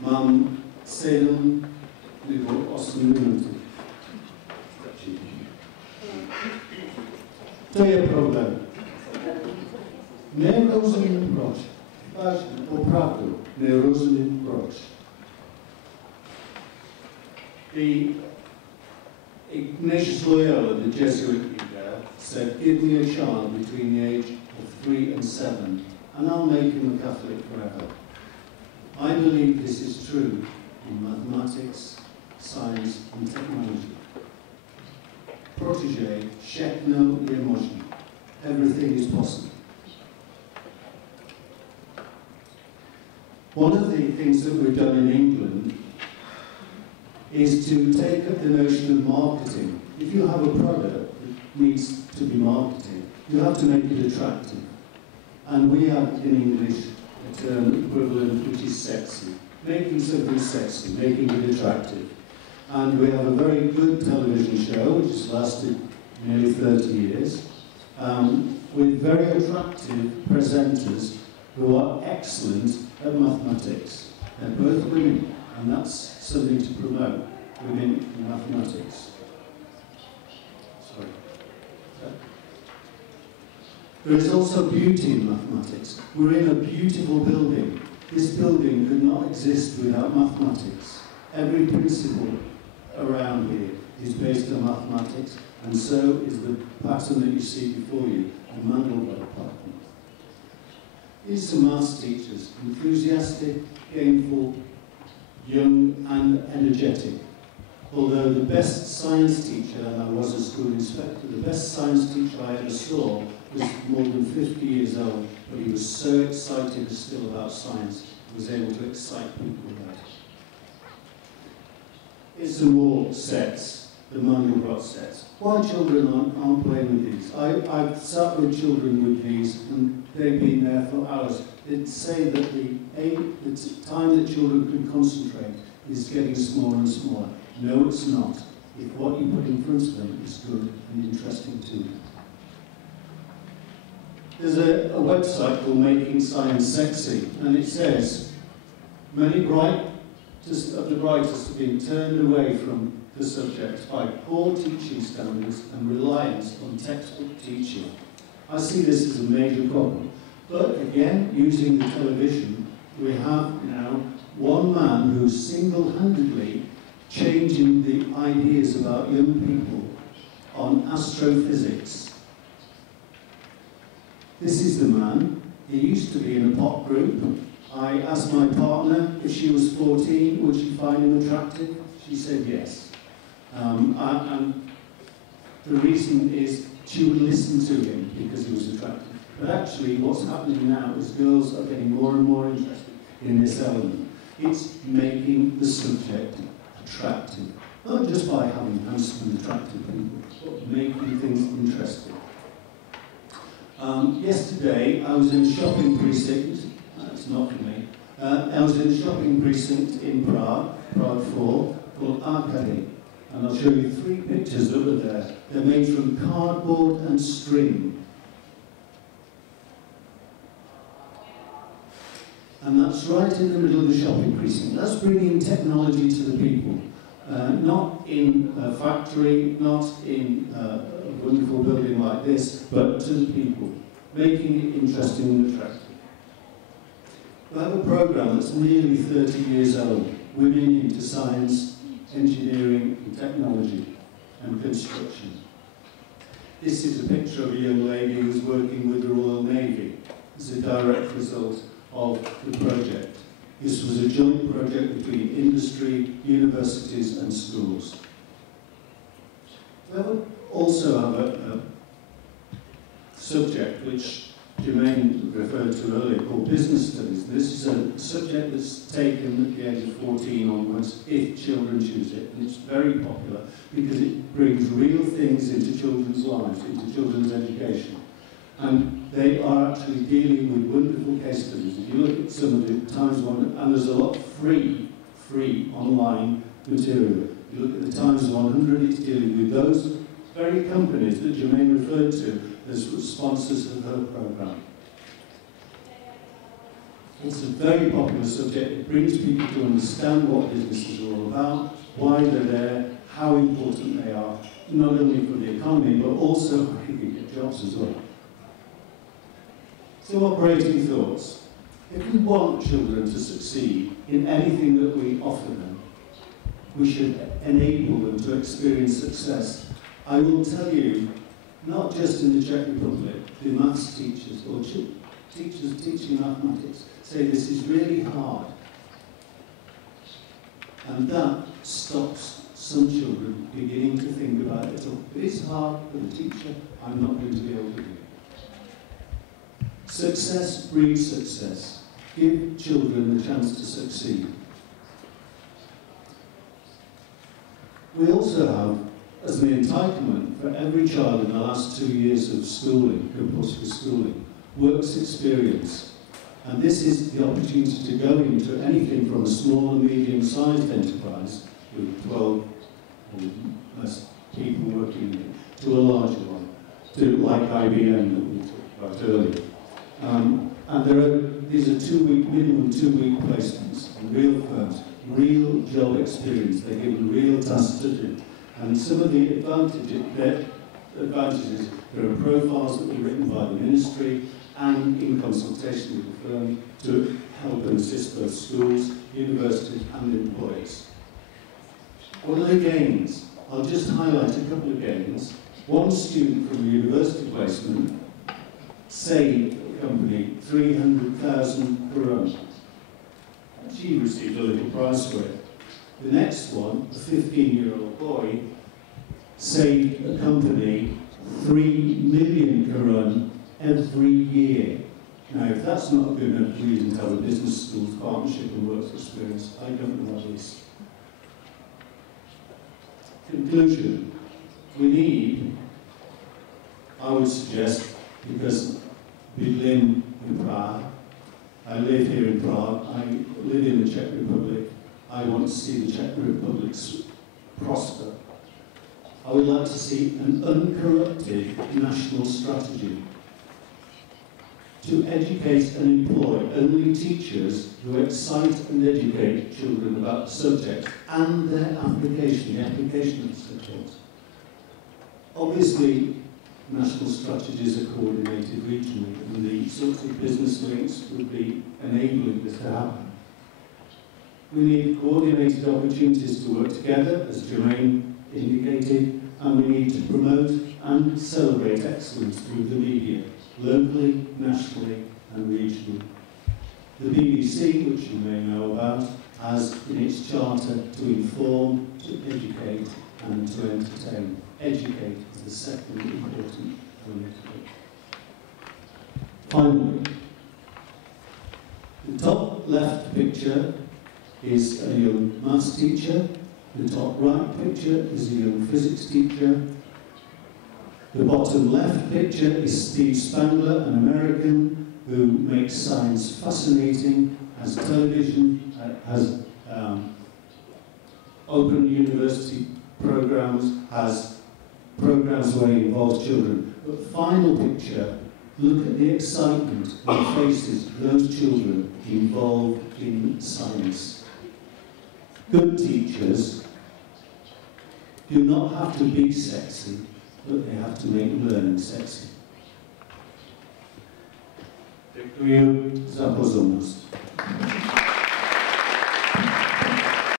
Mám 7 nebo 8 minut. To je problém. Nerozumím proč. Vážně, opravdu, nerozumím proč. Ignatius Loyola, the Jesuit leader, said, "Give me a child between the age of 3 and 7, and I'll make him a Catholic forever." I believe this is true in mathematics, science, and technology. Protégé, všechno je možné. Everything is possible. One of the things that we've done in England is to take up the notion of marketing. If you have a product that needs to be marketed, you have to make it attractive. And we have in English a term equivalent which is sexy. Making something sexy, making it attractive. And we have a very good television show which has lasted nearly 30 years with very attractive presenters who are excellent at mathematics. They're both women, and that's something to promote, women in mathematics. Sorry. There is also beauty in mathematics. We're in a beautiful building. This building could not exist without mathematics. Every principle around here is based on mathematics, and so is the pattern that you see before you, the Mandelbrot pattern. These are maths teachers, enthusiastic, gameful, young and energetic. Although the best science teacher, and I was a school inspector, the best science teacher I ever saw was more than 50 years old, but he was so excited still about science, he was able to excite people with that. Here's some more sets, the Mandelbrot sets. Why children aren't playing with these? I've sat with children with these, and they've been there for hours. They'd say that the time that children can concentrate is getting smaller and smaller. No, it's not. If what you put in front of them is good and interesting to them. There's a website called Making Science Sexy, and it says, many of the brightest have been turned away from the subject by poor teaching standards and reliance on textbook teaching. I see this as a major problem. But again, using the television, we have now one man who's single-handedly changing the ideas about young people on astrophysics. This is the man. He used to be in a pop group. I asked my partner if she was 14, would she find him attractive? She said yes. And the reason is she would listen to him because he was attractive. But actually what's happening now is girls are getting more and more interested in this element. It's making the subject attractive. Not just by having handsome and attractive people, but making things interesting. Yesterday I was in a shopping precinct, that's not for me, I was in a shopping precinct in Prague, Prague 4, called Arcady. And I'll show you 3 pictures that were there. They're made from cardboard and string. And that's right in the middle of the shopping precinct. That's bringing technology to the people. Not in a factory, not in a wonderful building like this, but to the people, making it interesting and attractive. We have a program that's nearly 30 years old, Women into Science, Engineering and Technology and Construction. This is a picture of a young lady who's working with the Royal Navy as a direct result of the project. This was a joint project between industry, universities and schools. We also have a subject which Jermaine referred to earlier called business studies. This is a subject that's taken at the age of 14 onwards if children choose it, and it's very popular because it brings real things into children's lives, into children's education. And they are actually dealing with wonderful case studies. If you look at some of the Times One, and there's a lot of free online material. If you look at the Times 100, it's dealing with those very companies that Jermaine referred to as sponsors of her programme. It's a very popular subject. It brings people to understand what businesses are all about, why they're there, how important they are, not only for the economy, but also how you can get jobs as well. So operating thoughts. If we want children to succeed in anything that we offer them, we should enable them to experience success. I will tell you, not just in the Czech Republic, the maths teachers or teachers teaching mathematics say this is really hard. And that stops some children beginning to think about it at all. If it's hard for the teacher, I'm not going to be able to do it. Success breeds success. Give children the chance to succeed. We also have, as an entitlement for every child in the last 2 years of schooling, compulsory schooling, works experience. And this is the opportunity to go into anything from a small and medium-sized enterprise with 12 or less people working in it, to a larger one, to like IBM that we talked about earlier. And these are minimum 2-week placements in real firms, real job experience. They're given real tasks to do. And some of the advantages, there are profiles that were written by the ministry and in consultation with the firm to help and assist both schools, universities and employees. What are the gains? I'll just highlight a couple of gains. One student from a university placement saved the company 300,000 per annum. She received a little prize for it. The next one, a 15-year-old boy, saved a company 3 million per annum every year. Now, if that's not a good enough reason to have a business schools partnership and work experience, I don't know what is. Conclusion. We need, I would suggest, because we live in Prague, I live here in Prague, I live in the Czech Republic, I want to see the Czech Republic prosper. I would like to see an uncorrupted national strategy to educate and employ only teachers who excite and educate children about the subject and their application, the application of the subject. Obviously, national strategies are coordinated regionally, and the sorts of business links would be enabling this to happen. We need coordinated opportunities to work together, as Jermaine indicated, and we need to promote and celebrate excellence through the media, locally, nationally and regionally. The BBC, which you may know about, has in its charter to inform, to educate and to entertain. Educate is the second important element. Finally, the top left picture is a young maths teacher. The top right picture is a young physics teacher. The bottom left picture is Steve Spangler, an American who makes science fascinating, has television, has open university programs, has programs where he involves children. But final picture, look at the excitement on the faces of those children involved in science. Good teachers do not have to be sexy, but they have to make learning sexy. Děkuji za pozornost.